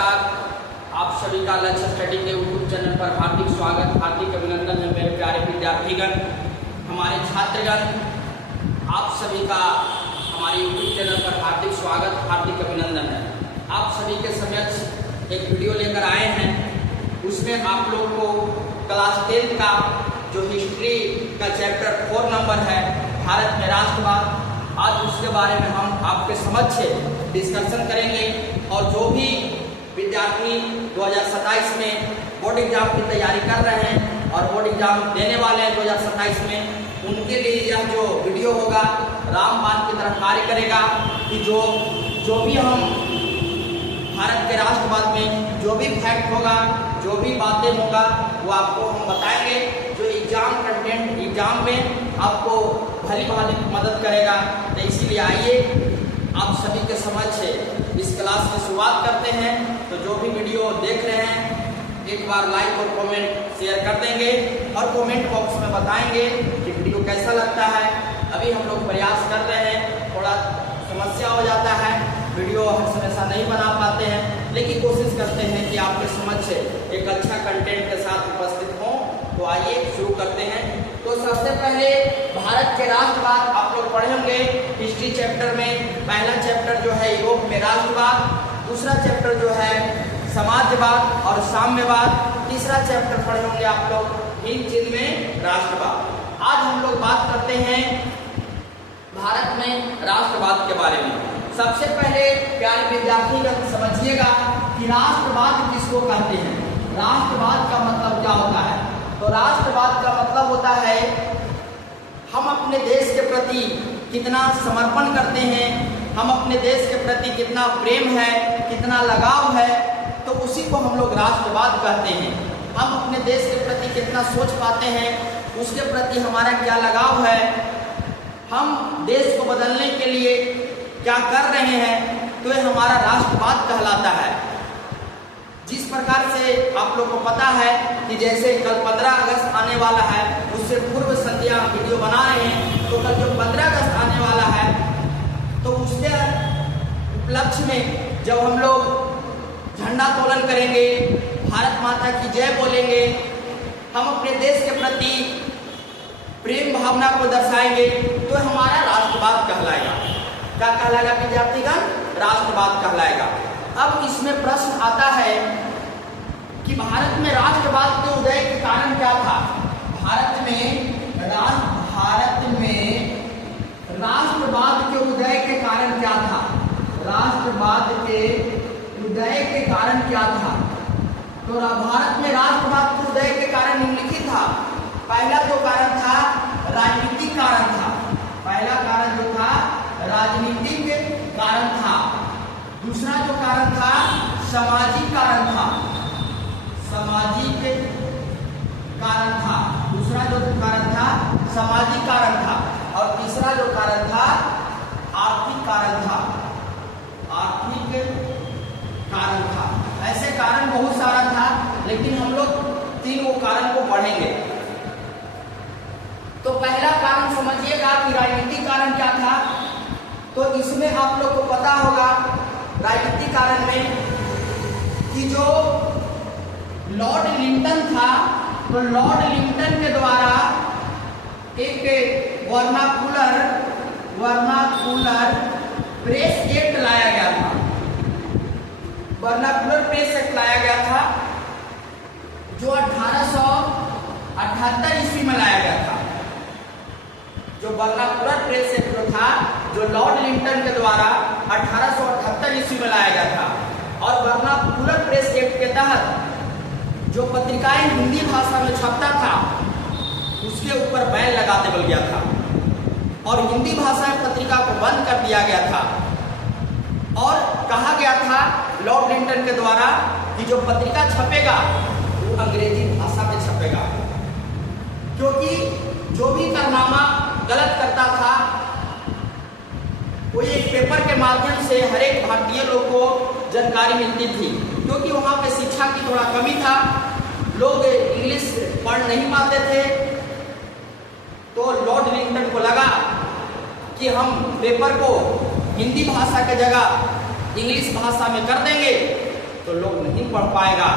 नमस्कार, आप सभी का लक्ष्य स्टडी के यूट्यूब चैनल पर हार्दिक स्वागत, हार्दिक अभिनंदन है मेरे प्यारे विद्यार्थीगण, हमारे छात्रगण। आप सभी का हमारे यूट्यूब चैनल पर हार्दिक स्वागत, हार्दिक अभिनंदन है। आप सभी के समक्ष एक वीडियो लेकर आए हैं, उसमें आप लोग को क्लास 10 का जो हिस्ट्री का चैप्टर 4 नंबर है, भारत में राष्ट्रवाद, आज उसके बारे में हम आपके समक्ष डिस्कशन करेंगे। और जो भी विद्यार्थी 2027 में बोर्ड एग्जाम की तैयारी कर रहे हैं और बोर्ड एग्जाम देने वाले हैं 2027 में, उनके लिए यह जो वीडियो होगा रामबाण की तरह कार्य करेगा कि जो भी हम भारत के राष्ट्रवाद में जो भी फैक्ट होगा, जो भी बातें होगा, वो आपको हम बताएंगे, जो एग्जाम कंटेंट एग्जाम में आपको भली भांति मदद करेगा। तो इसीलिए आइए आप सभी के समक्ष इस क्लास की शुरुआत करते हैं। तो जो भी वीडियो देख रहे हैं एक बार लाइक और कमेंट शेयर कर देंगे और कमेंट बॉक्स में बताएंगे कि वीडियो कैसा लगता है। अभी हम लोग प्रयास कर रहे हैं, थोड़ा समस्या हो जाता है, वीडियो हर समय नहीं बना पाते हैं, लेकिन कोशिश करते हैं कि आपके समक्ष एक अच्छा कंटेंट के साथ उपस्थित हों। तो आइए शुरू करते हैं। तो सबसे पहले भारत के राष्ट्रवाद आप लोग पढ़ेंगे हिस्ट्री चैप्टर में। पहला चैप्टर जो है यूरोप में राष्ट्रवाद, दूसरा चैप्टर जो है समाजवाद और साम्यवाद, तीसरा चैप्टर पढ़ेंगे आप लोग हिंद चीन में राष्ट्रवाद। आज हम लोग बात करते हैं भारत में राष्ट्रवाद के बारे में। सबसे पहले प्यारे विद्यार्थी समझिएगा कि राष्ट्रवाद किसको कहते हैं। राष्ट्रवाद का मतलब क्या होता है? तो राष्ट्रवाद का मतलब होता है हम अपने देश के प्रति कितना समर्पण करते हैं, हम अपने देश के प्रति कितना प्रेम है, कितना लगाव है, तो उसी को हम लोग राष्ट्रवाद कहते हैं। हम अपने देश के प्रति कितना सोच पाते हैं, उसके प्रति हमारा क्या लगाव है, हम देश को बदलने के लिए क्या कर रहे हैं, तो ये हमारा राष्ट्रवाद कहलाता है। जिस प्रकार से आप लोग को पता है कि जैसे कल 15 अगस्त आने वाला है, उससे पूर्व संध्या वीडियो बना रहे हैं, तो कल जो 15 अगस्त आने वाला है, तो उसके उपलक्ष्य में जब हम लोग झंडा तोलन करेंगे, भारत माता की जय बोलेंगे, हम अपने देश के प्रति प्रेम भावना को दर्शाएंगे, तो हमारा राष्ट्रवाद कहलाएगा। क्या कहलाएगा विद्यार्थीगण? राष्ट्रवाद कहलाएगा। अब इसमें प्रश्न आता है कि भारत में राष्ट्रवाद के उदय के कारण क्या था? भारत में राष्ट्रवाद के उदय के कारण क्या था? राष्ट्रवाद के उदय के कारण क्या था? तो भारत में राष्ट्रवाद के उदय के कारण निम्नलिखित था। पहला जो कारण था राजनीतिक कारण था। पहला कारण जो था राजनीतिक कारण था। दूसरा जो कारण था सामाजिक कारण था। सामाजिक कारण था। दूसरा जो कारण था सामाजिक कारण था। और तीसरा जो कारण था आर्थिक कारण था। आर्थिक कारण था। ऐसे कारण बहुत सारा था, लेकिन हम लोग 3 कारण को पढ़ेंगे। तो पहला कारण समझिएगा कि राजनीतिक कारण क्या था। तो इसमें आप लोग को पता होगा राजनीतिक कारण में कि जो लॉर्ड लिंटन था, तो लॉर्ड लिंटन के द्वारा एक वर्नाकुलर प्रेस एक्ट लाया गया था। वर्नाकुलर प्रेस एक्ट लाया गया था, जो 1878 ईस्वी में लाया गया था। जो वर्नाकुलर प्रेस एक्ट जो था, जो लॉर्ड लिंटन के द्वारा 1878 ईस्वी में लाया गया था। और वर्नाकुलर प्रेस एक्ट के तहत जो पत्रिकाएं हिंदी भाषा में छपता था, उसके ऊपर बैन लगा देवल गया था और हिंदी भाषा में पत्रिका को बंद कर दिया गया था। और कहा गया था लॉर्ड लिंटन के द्वारा कि जो पत्रिका छपेगा वो अंग्रेजी भाषा में छपेगा, क्योंकि जो भी कारनामा गलत करता था वो एक पेपर के माध्यम से हर एक भारतीय लोग को जानकारी मिलती थी, क्योंकि वहाँ पे शिक्षा की थोड़ा कमी था, लोग इंग्लिश पढ़ नहीं पाते थे। तो लॉर्ड लिंटन को लगा कि हम पेपर को हिंदी भाषा के जगह इंग्लिश भाषा में कर देंगे तो लोग नहीं पढ़ पाएगा,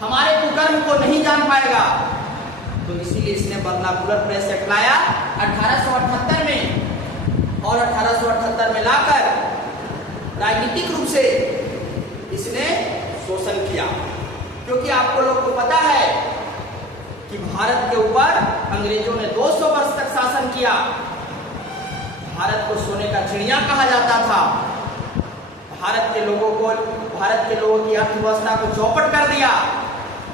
हमारे कुकर्म को नहीं जान पाएगा। तो इसीलिए इसने वर्नाकुलर प्रेस एक्ट लाया 1878 में, और 1878 में लाकर राजनीतिक रूप से इसने शोषण किया। क्योंकि आपको लोग को पता है कि भारत के ऊपर अंग्रेजों ने 200 वर्ष तक शासन किया। भारत को सोने का चिड़िया कहा जाता था। भारत के लोगों की अर्थव्यवस्था को चौपट कर दिया।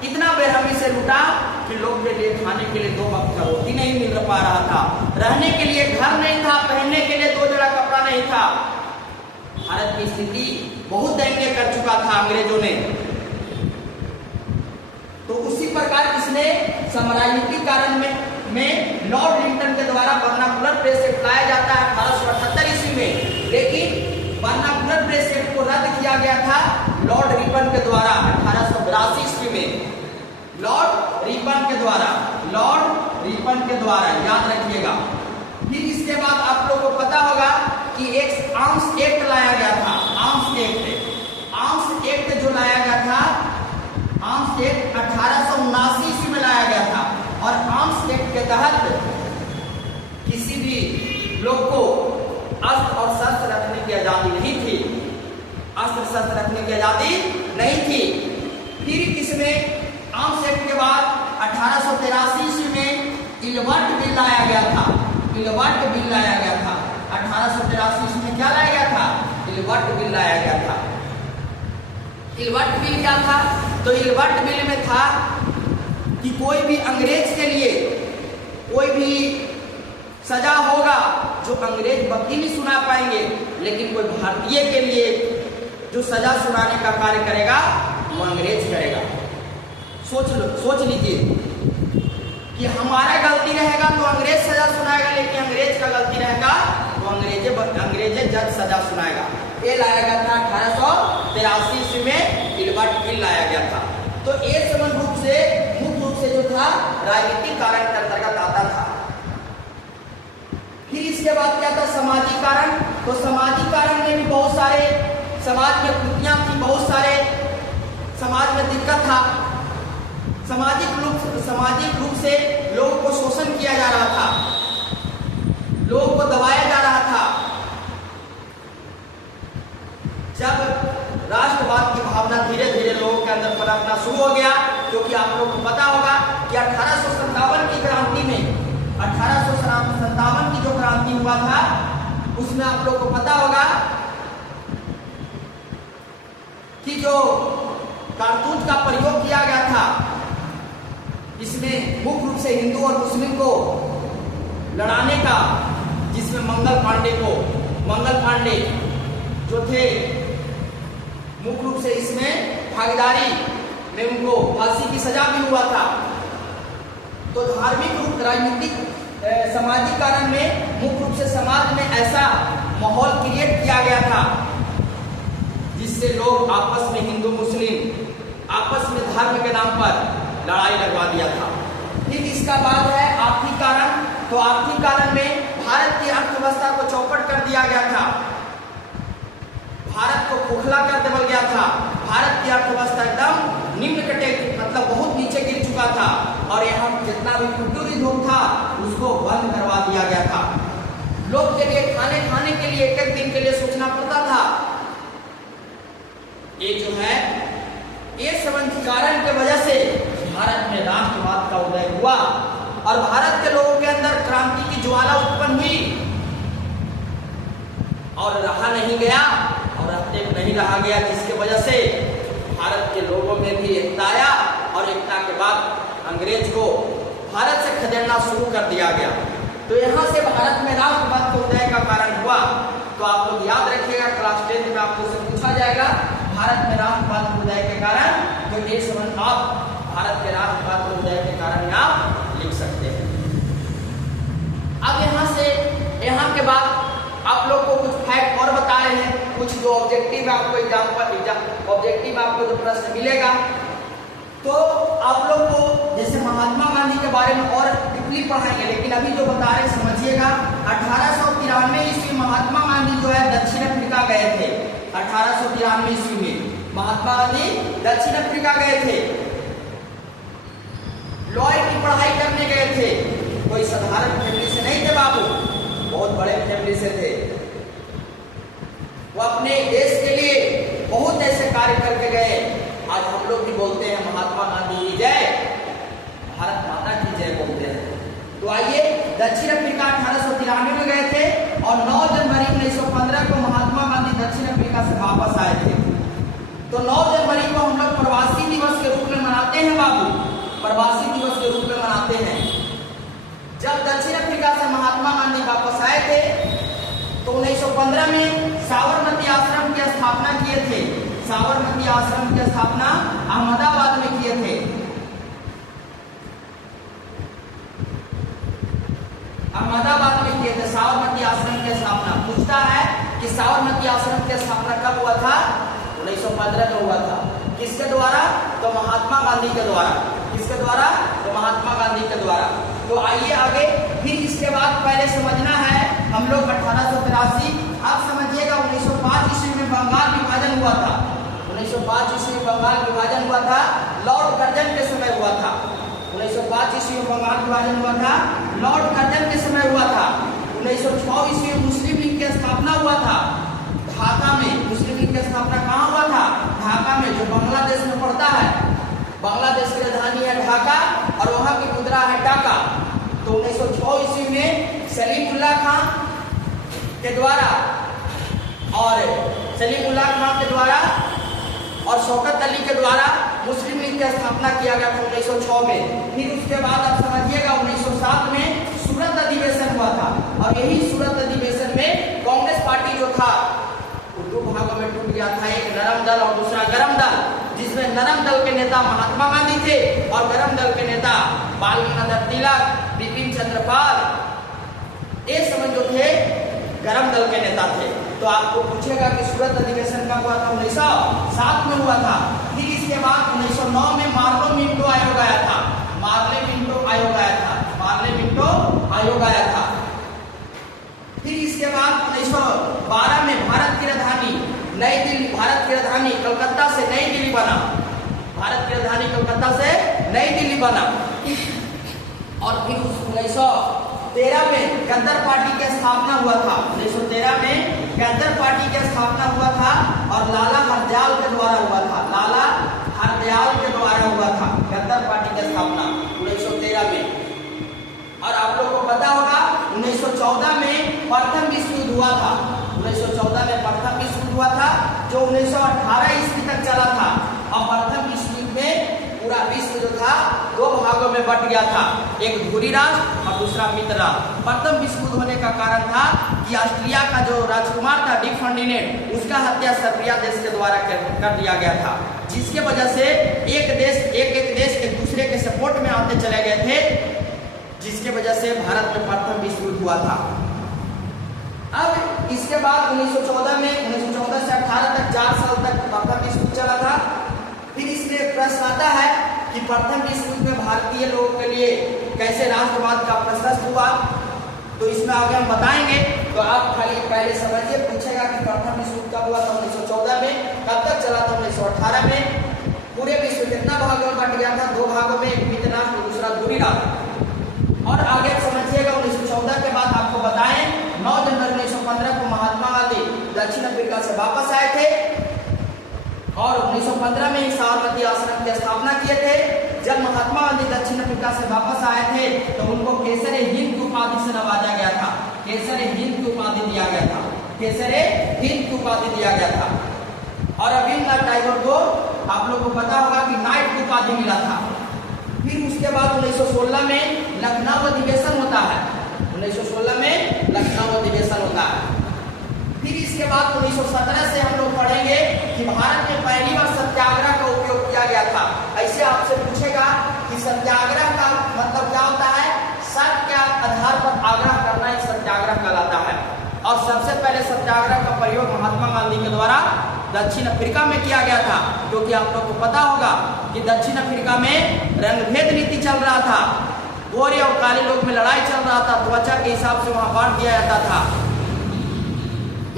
इतना बेरहमी से लूटा कि लोग के लिए खाने के लिए 2 वक्त का रोटी नहीं मिल पा रहा था, रहने के लिए घर नहीं था, पहनने के लिए 2 जोड़ा कपड़ा नहीं था। भारत की स्थिति बहुत दयनीय कर चुका था अंग्रेजों ने। तो उसी प्रकार इसने राजनीतिक कारण में लॉर्ड लिंटन के द्वारा वर्नाकुलर प्रेस एक्ट लाया जाता है 1878 ईस्वी में। लेकिन वर्नाकुलर प्रेस एक्ट को रद्द किया गया था लॉर्ड रिपन के द्वारा 1882 ईस्वी में। लॉर्ड रिपन के द्वारा याद रखिएगा। फिर इसके बाद आप लोगों को पता होगा कि एक आर्म्स एक्ट लाया गया था। आर्म्स एक्ट जो लाया गया था, आर्म्स एक्ट 1879 ईस्वी में लाया गया था। और आर्म्स एक्ट के तहत किसी भी लोग को अस्त्र और शस्त्र रखने की आजादी नहीं थी। अस्त्र शस्त्र रखने की आजादी नहीं थी। फिर इसमें आर्म्स एक्ट के बाद 1883 ईस्वी में इलवर्ट बिल लाया गया था। 1883 ईस्वी में क्या लाया गया था? इलवर्ट बिल लाया गया था। इलवर्ट बिल क्या था? तो इलवर्ट बिल में था कि कोई भी अंग्रेज के लिए कोई भी सजा होगा जो अंग्रेज वकील ही सुना पाएंगे, लेकिन कोई भारतीय के लिए जो सजा सुनाने का कार्य करेगा वो अंग्रेज करेगा। सोच लीजिए कि हमारा गलती रहेगा तो अंग्रेज सजा सुनाएगा, लेकिन अंग्रेज का गलती रहेगा तो अंग्रेजे जज सजा सुनाएगा। ये लाया गया था 1883 ईस्वी में इलवर्ट बिल लाया गया था। तो ये मुख्य रूप से जो था राजनीतिक कारण के अंतर्गत आता था। फिर इसके बाद क्या था? सामाजिक कारण। तो सामाजिक कारण में भी बहुत सारे समाज में कुतियां थी, बहुत सारे समाज में दिक्कत था। सामाजिक रूप से लोगों को शोषण किया जा रहा था, लोगों को दबाया जा रहा था। जब राष्ट्रवाद की भावना धीरे धीरे लोगों के अंदर पनपना शुरू हो गया, क्योंकि आप लोगों को पता होगा कि 1857 की क्रांति में 1857 की जो क्रांति हुआ था उसमें आप लोगों को पता होगा कि जो कारतूस का प्रयोग किया गया था, इसमें मुख्य रूप से हिंदू और मुस्लिम को लड़ाने का, जिसमें मंगल पांडे जो थे मुख्य रूप से इसमें भागीदारी में उनको फांसी की सजा भी हुआ था। तो धार्मिक रूप, राजनीतिक, सामाजिक कारण में मुख्य रूप से समाज में ऐसा माहौल क्रिएट किया गया था जिससे लोग आपस में, हिंदू मुस्लिम आपस में धर्म के नाम पर लड़ाई लगवा दिया था। फिर इसका बाद है आर्थिक कारण। तो आर्थिक कारण में भारत की अर्थव्यवस्था को चौपट कर दिया गया था, भारत को खोखला कर देवल गया था। भारत की अर्थव्यवस्था एकदम निम्न कटे, मतलब बहुत नीचे गिर चुका था, और यहाँ जितना भी कुटीर उद्योग था उसको बंद करवा दिया गया था। लोग के लिए खाने के लिए एक दिन के लिए सोचना पड़ता था। ये जो है, ये संबंधी कारण की वजह से भारत में राष्ट्रवाद का उदय हुआ और भारत के लोगों के अंदर क्रांति की ज्वाला उत्पन्न हुई, और रहा नहीं गया और रहते नहीं रहा गया, जिसके वजह से भारत के लोगों में भी एकता आया, और एकता के बाद अंग्रेज को भारत से खदेड़ना शुरू कर दिया गया। तो यहाँ से भारत में राष्ट्रवाद के उदय का कारण हुआ। तो आप लोग याद रखिएगा, क्लास 10 में आपको से पूछा जाएगा भारत में राष्ट्रवाद के उदय के कारण। तो ये संबंध आप भारत के राष्ट्रवाद के उदय के कारण आप लिख सकते हैं। अब यहाँ के बाद आप लोग को कुछ फैक्ट और बता रहे हैं, कुछ जो ऑब्जेक्टिव आपको जो प्रश्न मिलेगा। तो आप लोग को जैसे महात्मा गांधी के बारे में और डीपली पढ़ाएंगे, लेकिन अभी जो बता रहे समझिएगा। 1893 ईस्वी महात्मा गांधी जो है दक्षिण अफ्रीका गए थे। 1893 ईस्वी में महात्मा गांधी दक्षिण अफ्रीका गए थे, लॉ की पढ़ाई करने गए थे। कोई साधारण फैमिली से नहीं थे बाबू, बहुत बड़े फैमिली से थे। वो अपने देश के लिए बहुत ऐसे कार्य करके गए। आज हम लोग भी बोलते हैं महात्मा गांधी की जय, भारत माता की जय बोलते हैं। तो आइए, दक्षिण अफ्रीका 1893 में गए थे और 9 जनवरी 1915 को महात्मा गांधी दक्षिण अफ्रीका से वापस आए थे। तो 9 जनवरी को हम लोग प्रवासी दिवस के रूप में मनाते हैं बाबू, प्रवासी दिवस के रूप में मनाते हैं। जब दक्षिण अफ्रीका से महात्मा गांधी वापस आए थे तो 1915 में साबरमती आश्रम की स्थापना किए थे। साबरमती आश्रम की स्थापना अहमदाबाद में किए थे। अहमदाबाद में किए थे साबरमती आश्रम की स्थापना। पूछता है कि साबरमती आश्रम की स्थापना कब हुआ था? 1915 में हुआ था। किसके द्वारा? तो महात्मा गांधी के द्वारा। किसके द्वारा? तो महात्मा गांधी के द्वारा। तो आइए आगे, फिर इसके बाद पहले समझना है हम लोग 1883, आप समझिएगा 1905 ईस्वी में बंगाल विभाजन हुआ था। 1905 ईस्वी में बंगाल विभाजन हुआ था, लॉर्ड कर्जन के समय हुआ था। 1905 ईस्वी में बंगाल विभाजन हुआ था, लॉर्ड कर्जन के समय हुआ था। 1906 ईस्वी में मुस्लिम लीग की स्थापना हुआ था ढाका में। मुस्लिम लीग की स्थापना कहाँ हुआ था? ढाका में, जो बांग्लादेश में पड़ता है। बांग्लादेश की राजधानी है ढाका और वहां की मुद्रा है टाका। तो 1906 ईस्वी में सलीमुल्लाह खान के द्वारा और शौकत अली के द्वारा मुस्लिम लीग की स्थापना किया गया था 1906 में। फिर उसके बाद आप समझिएगा 1907 में सूरत अधिवेशन हुआ था और यही सूरत अधिवेशन में कांग्रेस पार्टी जो था वो 2 भागों में टूट गया था, एक नरम दल और दूसरा गरम दल, जिसमें नरम दल के नेता महात्मा गांधी थे और गरम दल के नेता बाल गंगाधर तिलक, बिपिन चंद्र पाल, ये समझ जो थे गरम दल के नेता थे। तो आपको पूछेगा कि सूरत अधिवेशन कब हुआ था? 1907 में हुआ था। फिर इसके बाद 1909 में मार्लो मिंटो आयोग आया था। मार्ले मिंटो आयोग आया था। मार्ले मिंटो आयोग आया था। फिर इसके बाद 1912 में भारत की राजधानी नई दिल्ली, भारत की राजधानी कलकत्ता से नई दिल्ली बना। भारत की राजधानी कलकत्ता से नई दिल्ली बना। और फिर 1913 में गद्दर पार्टी की स्थापना हुआ था। 1913 में गद्दर पार्टी की स्थापना हुआ था और लाला हरदयाल के द्वारा हुआ था। लाला हरदयाल के द्वारा हुआ था गद्दर पार्टी की स्थापना 1913 में। और आप लोगों को पता होगा 1914 में प्रथम विश्व युद्ध हुआ था। 1914 में प्रथम विश्व युद्ध हुआ था जो 1918 ईस्वी तक चला था। और प्रथम विश्व युद्ध में पूरा विश्व जो था 2 भागों में बट गया था, एक धुरी राष्ट्र और दूसरा मित्र राष्ट्र। प्रथम विश्व युद्ध होने का कारण था कि ऑस्ट्रिया का जो राजकुमार था डी फर्डिनेंड, उसका हत्या सर्बिया देश के द्वारा कर दिया गया था, जिसके वजह से एक देश एक दूसरे के सपोर्ट में आते चले गए थे, जिसके वजह से भारत में प्रथम विश्व युद्ध हुआ था। अब इसके बाद 1914 से 18 तक 4 साल तक प्रथम विश्व युद्ध चला था। फिर इसमें प्रश्न आता है कि प्रथम विश्व युद्ध में भारतीय लोगों के लिए कैसे राष्ट्रवाद का प्रशस्त हुआ। तो इसमें आगे हम बताएंगे। तो आप खाली पहले समझिए, पूछेगा कि प्रथम विश्व युद्ध कब हुआ था? 1914 में। कब तक चला था? 1918 में। पूरे विश्व कितना भागों में बट गया था? 2 भागों में, एक मित्र राष्ट्र और दूसरा धुरी राष्ट्र। और आगे समझिएगा 1914 के बाद आपको बताएं 9 जनवरी 1915 को महात्मा गांधी दक्षिण अफ्रीका से वापस आए थे और 1915 में ही साबरमती आश्रम की स्थापना किए थे। जब महात्मा गांधी दक्षिण अफ्रीका से वापस आए थे तो उनको केसर हिंद की उपाधि से नवाजा गया था। केसर हिंद की उपाधि दिया गया था। केसर हिंद की उपाधि दिया गया था। और रविंद्रनाथ टैगोर को आप लोगों को पता होगा कि नाइट की उपाधि मिला था। फिर उसके बाद 1916 में लखनऊ अधिवेशन होता है। 1916 में लखनऊ अधिवेशन होता है। फिर इसके बाद 1917 से हम लोग पढ़ेंगे कि भारत में पहली बार सत्याग्रह का उपयोग किया गया था। ऐसे आपसे पूछेगा कि सत्याग्रह का मतलब क्या होता है? सत्य के आधार पर आग्रह करना ही सत्याग्रह कहलाता है। और सबसे पहले सत्याग्रह का प्रयोग महात्मा गांधी के द्वारा दक्षिण अफ्रीका में किया गया था, क्योंकि आप लोग को पता होगा कि दक्षिण अफ्रीका में रंगभेद नीति चल रहा था। गोरे और काले लोग में लड़ाई चल रहा था। त्वचा के हिसाब से वहां बांट दिया जाता था।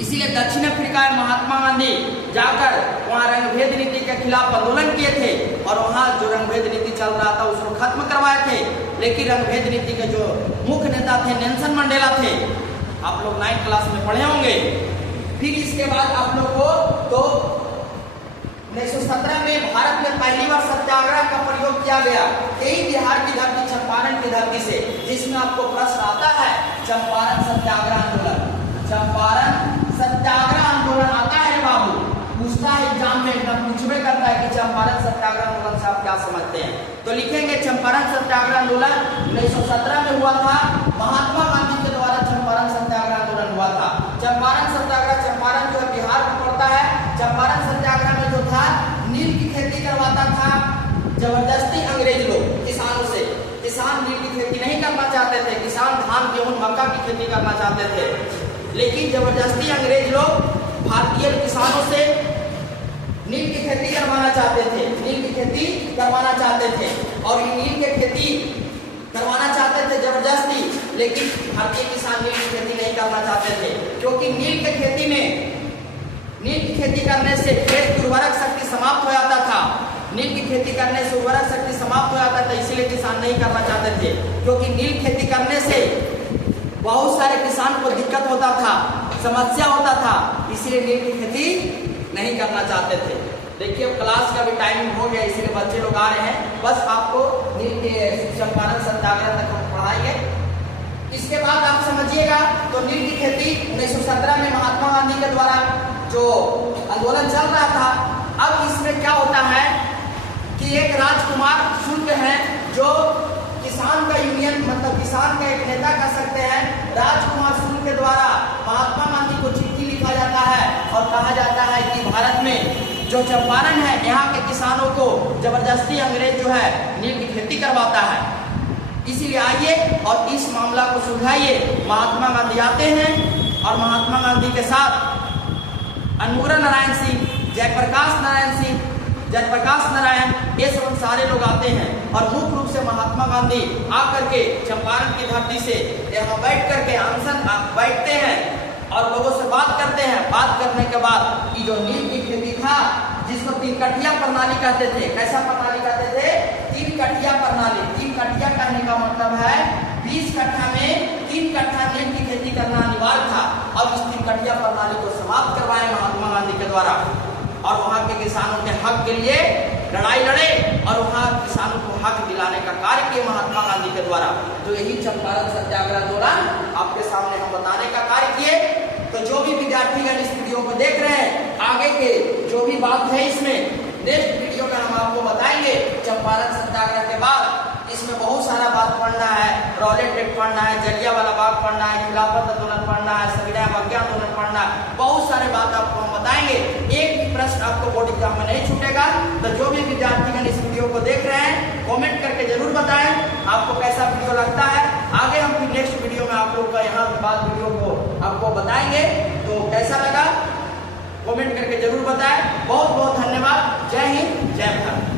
इसीलिए दक्षिण अफ्रीका में महात्मा गांधी जाकर वहाँ रंगभेद नीति के खिलाफ आंदोलन किए थे और वहाँ जो रंगभेद नीति चल रहा था उसको खत्म करवाए थे। लेकिन रंगभेद नीति के जो मुख्य नेता थे नेल्सन मंडेला थे, आप लोग 9th क्लास में पढ़े होंगे। फिर इसके बाद आप लोग को तो 1917 में भारत में पहली बार सत्याग्रह का प्रयोग किया गया, यही बिहार की धरती चंपारण की धरती से, जिसमें आपको प्रश्न आता है चंपारण सत्याग्रह आंदोलन। चंपारण सत्याग्रह आंदोलन आता है बाबू, पूछता है एग्जाम में, एकदम पूछबे करता है कि चंपारण सत्याग्रह आंदोलन से आप क्या समझते हैं। तो लिखेंगे चंपारण सत्याग्रह आंदोलन 1917 में हुआ था, महात्मा गांधी के द्वारा चंपारण सत्याग्रह आंदोलन हुआ था। चंपारण सत्याग्रह, चंपारण जो है बिहार में पड़ता है। चंपारण सत्याग्रह में जो था नील की खेती करवाता था जबरदस्ती अंग्रेज लोग किसानों से। किसान नील की खेती नहीं करना चाहते थे, किसान धान गेहूं मक्का की खेती करना चाहते थे, लेकिन जबरदस्ती अंग्रेज लोग भारतीय किसानों से नील की खेती करवाना चाहते थे, नील की खेती करवाना चाहते थे और नील की खेती करवाना चाहते थे जबरदस्ती, लेकिन भारतीय किसान नील की खेती नहीं करना चाहते थे, क्योंकि नील की खेती में नील की खेती करने से खेत की उर्वरक शक्ति समाप्त हो जाता था। नील की खेती करने से उर्वरक शक्ति समाप्त हो जाता था, इसीलिए किसान नहीं करना चाहते थे, क्योंकि नील खेती करने से बहुत सारे किसान को दिक्कत होता था, समस्या होता था, इसीलिए नील की खेती नहीं करना चाहते थे। देखिए अब क्लास का भी टाइम हो गया, इसीलिए बच्चे लोग आ रहे हैं, बस आपको नील के चंपारण सत्याग्रह तक हम पढ़ाएंगे। इसके बाद आप समझिएगा तो नील की खेती 1917 में महात्मा गांधी के द्वारा जो आंदोलन चल रहा था। अब इसमें क्या होता है कि एक राजकुमार शुक्ल है जो किसान का यूनियन, मतलब किसान का एक नेता कह सकते हैं, राजकुमार शुक्ल के द्वारा महात्मा गांधी को चिट्ठी लिखा जाता है और कहा जाता है कि भारत में जो चंपारण है यहाँ के किसानों को जबरदस्ती अंग्रेज जो है नील की खेती करवाता है, इसीलिए आइए और इस मामला को सुलझाइए। महात्मा गांधी आते हैं और महात्मा गांधी के साथ अनमुरा नारायण सिंह, जयप्रकाश नारायण सिंह, जयप्रकाश नारायण, ये सब सारे लोग आते हैं और मुख्य रूप से महात्मा गांधी आकर के चंपारण की धरती से यहाँ बैठ करके अनशन बैठते हैं और लोगों से बात करते हैं। बात करने के बाद कि जो नील की खेती था, जिसको 3 कठिया प्रणाली कहते थे, कैसा प्रणाली कहते थे? 3 कठिया प्रणाली। 3 कठिया कहने का मतलब है 20 कट्ठा में 3 कट्ठा नील की खेती करना अनिवार्य था और इस 3 कठिया प्रणाली को समाप्त करवाए महात्मा गांधी के द्वारा और वहाँ के किसानों के हक के लिए लड़ाई लड़े और वहाँ किसानों को हक दिलाने का कार्य किए महात्मा गांधी के द्वारा। तो यही चंपारण सत्याग्रह दौरान आपके सामने हम बताने का कार्य किए। तो जो भी विद्यार्थीगण इस वीडियो को देख रहे हैं, आगे के जो भी बात है इसमें नेक्स्ट वीडियो में हम आपको बताएंगे। चंपारण सत्याग्रह के बाद इसमें बहुत सारा बात पढ़ना है, रॉलेट एक्ट पढ़ना है, जलियांवाला बाग पढ़ना है, खिलाफत आंदोलन पढ़ना है, सविनय अवज्ञा आंदोलन पढ़ना है, बहुत सारे बात आपको हम बताएंगे। एक भी प्रश्न आपको बोर्ड एग्जाम में नहीं छूटेगा। तो जो भी विद्यार्थीगण इस वीडियो को देख रहे हैं, कमेंट करके जरूर बताएं आपको कैसा वीडियो लगता है। आगे हम फिर नेक्स्ट वीडियो में आप लोग का यहाँ के बाद वीडियो को आपको बताएंगे। तो कैसा लगा कमेंट करके जरूर बताएं। बहुत बहुत धन्यवाद। जय हिंद, जय भारत।